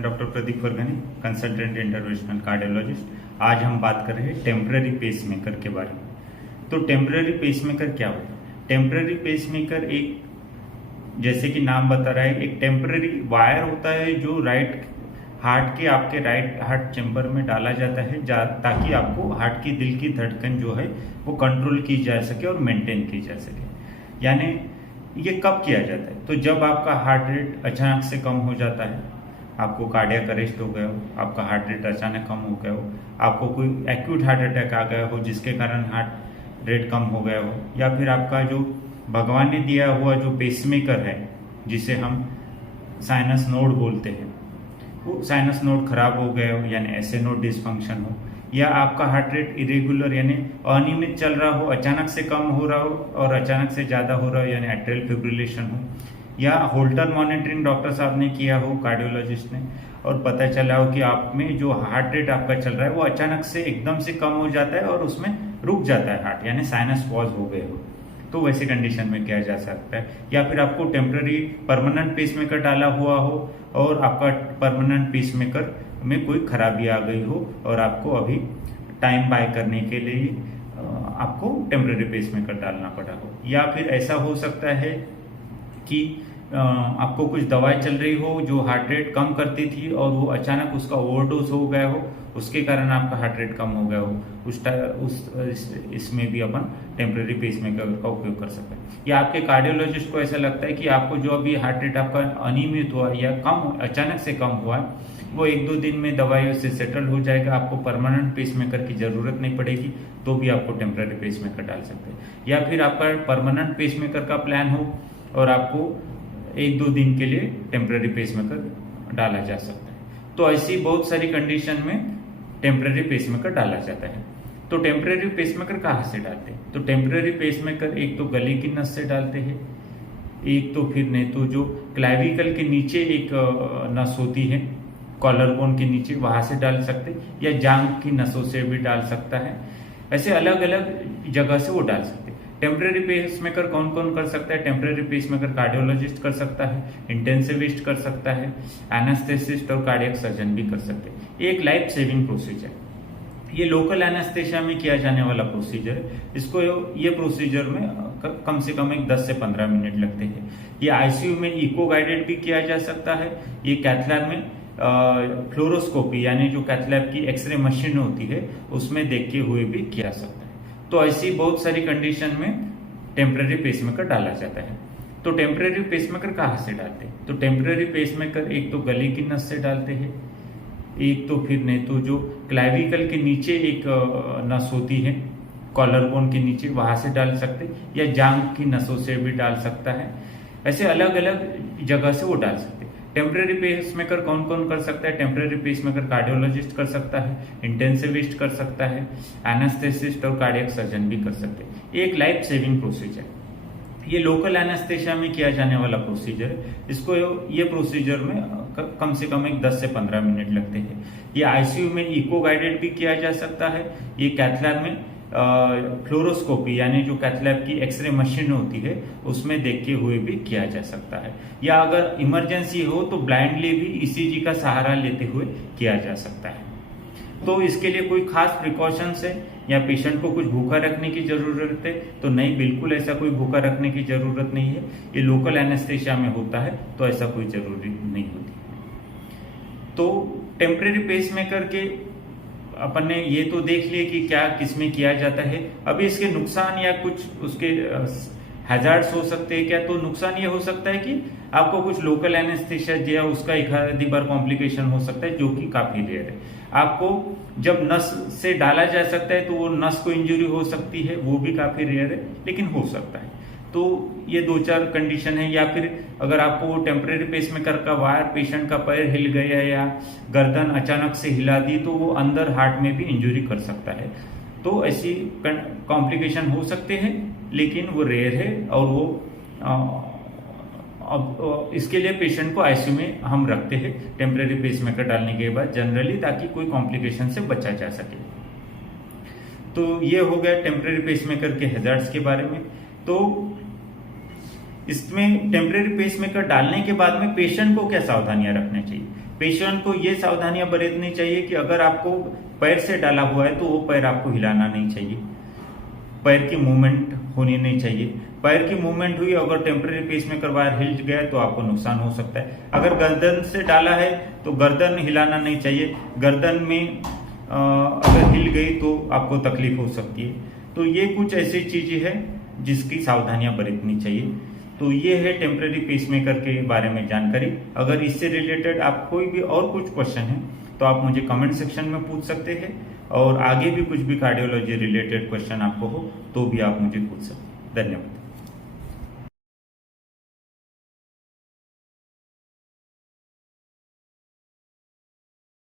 मैं doctor Pradeep Vargani, consultant interventional cardiologist. आज हम बात कर रहे हैं टेम्पररी पेसमेकर के बारे में। तो टेम्पररी पेसमेकर क्या होता है? टेम्पररी पेसमेकर एक, जैसे कि नाम बता रहा है, एक टेम्पररी वायर होता है जो राइट हार्ट के, आपके राइट हार्ट चैम्बर में डाला जाता है ताकि आपको हार्ट की, दिल की धड़कन जो है वो कंट्रोल की जा सके और मेंटेन की जा सके। यानी ये कब किया जाता है? तो जब आपका हार्ट रेट अचानक से कम हो जाता है, आपको कार्डियक अरेस्ट हो गया हो, आपका हार्ट रेट अचानक कम हो गया हो, आपको कोई एक्यूट हार्ट अटैक आ गया हो जिसके कारण हार्ट रेट कम हो गया हो, या फिर आपका जो भगवान ने दिया हुआ जो पेसमेकर है जिसे हम साइनस नोड बोलते हैं, वो साइनस नोड खराब हो गया हो, यानी ऐसे नोड डिसफंक्शन हो, या आपका हार्ट रेट इरेगुलर यानी अनियमित चल रहा हो, अचानक से कम हो रहा हो और अचानक से ज़्यादा हो रहा हो, यानी एट्रियल फिब्रिलेशन हो, या होल्टर मॉनिटरिंग डॉक्टर साहब ने किया हो, कार्डियोलॉजिस्ट ने, और पता चला हो कि आप में जो हार्ट रेट आपका चल रहा है वो अचानक से एकदम से कम हो जाता है और उसमें रुक जाता है हार्ट, यानी साइनस पॉज हो गए हो, तो वैसे कंडीशन में किया जा सकता है। या फिर आपको टेम्पररी परमानेंट पेसमेकर डाला हुआ हो और आपका परमानेंट पेसमेकर में कोई खराबी आ गई हो और आपको अभी टाइम बाय करने के लिए आपको टेम्पररी पेसमेकर डालना पड़ा हो। या फिर ऐसा हो सकता है कि आपको कुछ दवाई चल रही हो जो हार्ट रेट कम करती थी और वो अचानक उसका ओवरडोज हो गया हो, उसके कारण आपका हार्ट रेट कम हो गया हो, इसमें भी अपन टेम्पररी पेसमेकर का उपयोग कर सकते हैं। या आपके कार्डियोलॉजिस्ट को ऐसा लगता है कि आपको जो अभी हार्ट रेट आपका अनियमित हुआ या कम, अचानक से कम हुआ है, वो 1-2 दिन में दवाइयों से सेटल हो जाएगा, आपको परमानेंट पेसमेकर की जरूरत नहीं पड़ेगी, तो भी आपको टेम्पररी पेसमेकर डाल सकते हैं। या फिर आपका परमानेंट पेसमेकर का प्लान हो और आपको 1-2 दिन के लिए टेम्पररी पेसमेकर डाला जा सकता है। तो ऐसी बहुत सारी कंडीशन में टेम्पररी पेसमेकर डाला जाता है। तो टेम्पररी पेसमेकर कहाँ से डालते हैं? तो टेम्पररी पेसमेकर एक तो गले की नस से डालते हैं, एक तो फिर नहीं तो जो क्लैविकल के नीचे एक नस होती है, कॉलर बोन के नीचे, वहां से डाल सकते, या जांघ की नसों से भी डाल सकता है। ऐसे अलग अलग जगह से वो डाल सकते हैं। टेम्पररी पेसमेकर कौन कौन कर सकता है? टेम्पररी पेसमेकर कार्डियोलॉजिस्ट कर सकता है, इंटेंसिविस्ट कर सकता है, एनास्थेसिस्ट और कार्डियक सर्जन भी कर सकते हैं। एक लाइफ सेविंग प्रोसीजर, ये लोकल एनास्थेशिया में किया जाने वाला प्रोसीजर है। इसको ये प्रोसीजर में कम से कम 10 से 15 मिनट लगते हैं। ये आईसीयू में इको गाइडेड भी किया जा सकता है। ये कैथ लैब में फ्लोरोस्कोपी यानी जो कैथ लैब की एक्सरे मशीन होती है उसमें देखते हुए भी किया सकता है। तो ऐसी बहुत सारी कंडीशन में टेम्पररी पेसमेकर डाला जाता है। तो टेम्पररी पेसमेकर कहाँ से डालते हैं? तो टेम्पररी पेसमेकर एक तो गले की नस से डालते हैं, एक तो फिर नहीं तो जो क्लैविकल के नीचे एक नस होती है, कॉलर बोन के नीचे, वहां से डाल सकते, या जांघ की नसों से भी डाल सकता है। ऐसे अलग अलग जगह से वो डाल सकते हैं। टेम्पररी पेसमेकर कौन कौन कर सकता है? टेम्पररी पेसमेकर कार्डियोलॉजिस्ट कर सकता है, इंटेंसिविस्ट कर सकता है, एनास्थेसिस्ट और कार्डियक सर्जन भी कर सकते हैं। एक लाइफ सेविंग प्रोसीजर, ये लोकल एनास्थेशिया में किया जाने वाला प्रोसीजर है। इसको ये प्रोसीजर में कम से कम 10 से 15 मिनट लगते हैं। ये आईसीयू में इको गाइडेड भी किया जा सकता है। ये कैथ लैब में फ्लोरोस्कोपी यानी जो कैथ लैब की एक्सरे मशीन होती है उसमें देखते हुए भी किया जा सकता है। या अगर इमरजेंसी हो तो ब्लाइंडली भी ईसीजी का सहारा लेते हुए किया जा सकता है। तो इसके लिए कोई खास प्रिकॉशंस है या पेशेंट को कुछ भूखा रखने की जरूरत है? तो नहीं, बिल्कुल ऐसा कोई भूखा रखने की जरूरत नहीं है। ये लोकल एनेस्थेशिया में होता है तो ऐसा कोई जरूरी नहीं होती। तो टेम्पररी पेसमेकर के अपन ने ये तो देख लिया कि क्या किसमें किया जाता है। अभी इसके नुकसान या कुछ उसके हैजार्ड्स हो सकते हैं क्या? तो नुकसान ये हो सकता है कि आपको कुछ लोकल एनेस्थेशिया या उसका एक आधी बार कॉम्प्लिकेशन हो सकता है, जो कि काफी रेयर है। आपको जब नस से डाला जा सकता है तो वो नस को इंजरी हो सकती है, वो भी काफी रेयर है, लेकिन हो सकता है। तो ये 2-4 कंडीशन है। या फिर अगर आपको टेम्पररी पेसमेकर का वायर, पेशेंट का पैर हिल गया या गर्दन अचानक से हिला दी तो वो अंदर हार्ट में भी इंजरी कर सकता है। तो ऐसी कॉम्प्लिकेशन हो सकते हैं, लेकिन वो रेयर है। और वो अब इसके लिए पेशेंट को आईसीयू में हम रखते हैं टेम्पररी पेसमेकर डालने के बाद जनरली, ताकि कोई कॉम्प्लिकेशन से बचा जा सके। तो ये हो गया टेम्पररी पेसमेकर के हैजार्ड्स के बारे में। तो इसमें टेम्परेरी पेसमेकर डालने के बाद में पेशेंट को क्या सावधानियां रखनी चाहिए? पेशेंट को ये सावधानियां बरतनी चाहिए कि अगर आपको पैर से डाला हुआ है तो वो पैर आपको हिलाना नहीं चाहिए, पैर की मूवमेंट होनी नहीं चाहिए। पैर की मूवमेंट हुई, अगर टेम्परेरी पेसमेकर वायर हिल गया तो आपको नुकसान हो सकता है। अगर गर्दन से डाला है तो गर्दन हिलाना नहीं चाहिए, गर्दन में अगर हिल गई तो आपको तकलीफ हो सकती है। तो ये कुछ ऐसी चीजें हैं जिसकी सावधानियां बरतनी चाहिए। तो ये है टेम्परेरी पेसमेकर के बारे में जानकारी। अगर इससे रिलेटेड आप कोई भी और कुछ क्वेश्चन है तो आप मुझे कमेंट सेक्शन में पूछ सकते हैं, और आगे भी कुछ भी कार्डियोलॉजी रिलेटेड क्वेश्चन आपको हो तो भी आप मुझे पूछ सकते हैं। धन्यवाद।